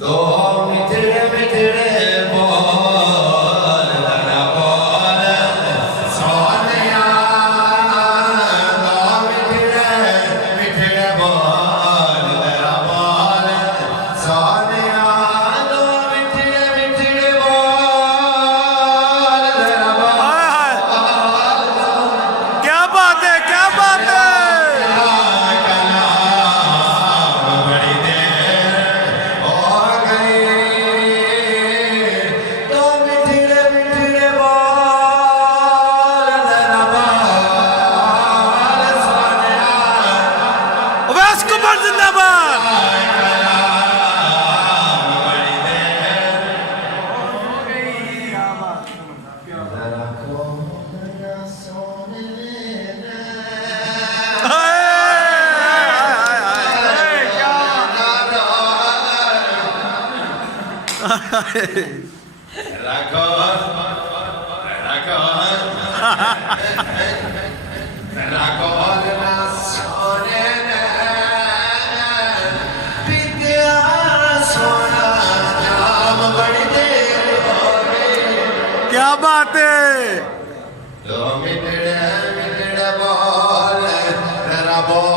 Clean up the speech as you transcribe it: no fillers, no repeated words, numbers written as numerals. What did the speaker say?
दो मिठड़े मिठड़े बोल जरा बोल सोनिया दो मिठड़े मिठड़े बोल जरा बोल सोनिया दो मिठड़े मिठड़े बोल जरा बोल। क्या बात है, क्या बात है। अवैस कुमार जिंदाबाद। रखो रखो रखो ना सोने ने पिया सोना जाम बड़ी देर हो गई। क्या बात है। दो मिठड़े मिठड़े बोल जरा बोल